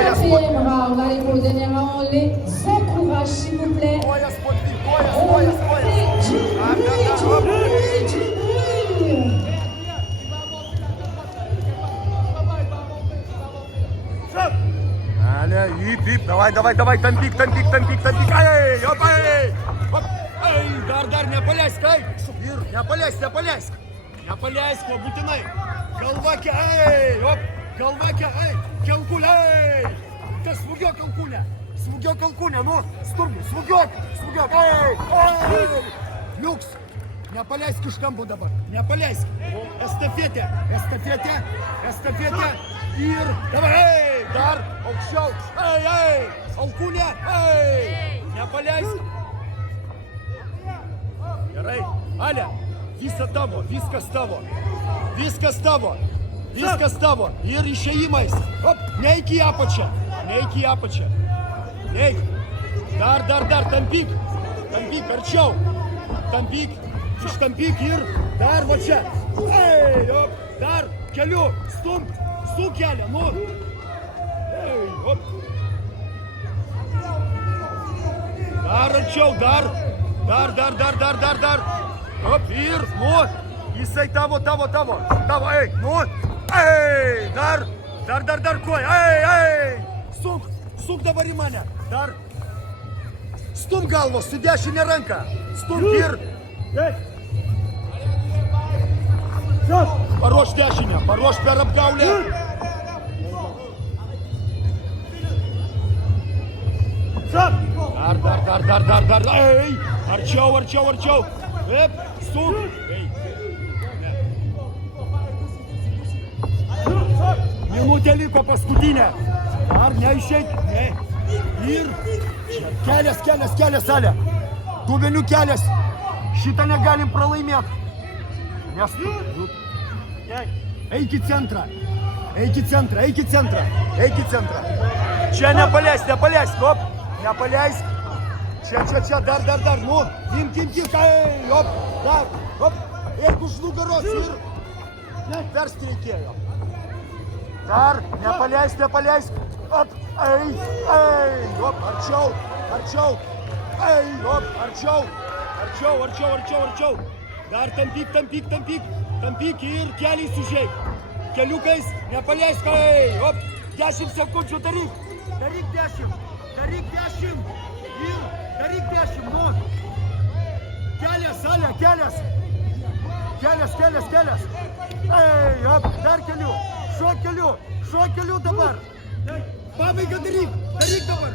quatrième round, allez pour le dernier round, les encourage s'il vous plaît. Kojas po dvi, kojas. Ale, yip, давай, тампик. Эй, оп, эй! Оп, эй, dar, nepaleisk, ей! Ir, nepaleisk! Nepaleisk, o būtinai! Galvakė, ей! Op, galvakė, ей! Kelkulė, ей! Kas smūgiok kelkulę, nu! Sturgiai, smūgiok, ей! Liuks! Nepaleisk iš kampų dabar, nepaleisk! Estafetė! Ir, dabar, ей! Dar, aukščiau! Ei! Alkūnė, ei! Nepaleisk! Gerai, Ale, viskas tavo. Ir išėjimais. Op, neik į apačią. Neik. Dar, tampyk, arčiau. Ištampyk ir dar va čia. Ei, op, dar, keliu, stumk, su kelią, nu. Ei, op. Dar arčiau, dar. Op, ir, nu, jisai tavo, ei, nu, ei, dar, kuoj, ei, suk dabar į mane, dar, stumk galvos su dešinė ranka, stumk ir, paruoš dešinę, paruoš per apgaulę. Dar, ei, arčiau, taip, suk, ei, minutė liko paskutinė, ar neišeit, ne, ir, kelias, Ale, duvenių kelias, šitą negalim pralaimėti, nes, eik į centrą, čia nepaleisk, hop, nepaleisk, čia, dar, nu, imk, ei, hop, eik už nugaros ir, versti reikėjo. Dar, nepaleisk, hop, ei, hop, arčiau, ei, hop, arčiau, dar tampyk ir keliais užeik, keliukais, nepaleisk, ei, hop, 10 sekundžių daryk 10, ir daryk 10, nu, kelias, Ale, kelias, ei, hop, dar keliu, šuo keliu dabar, pabaiga daryk dabar.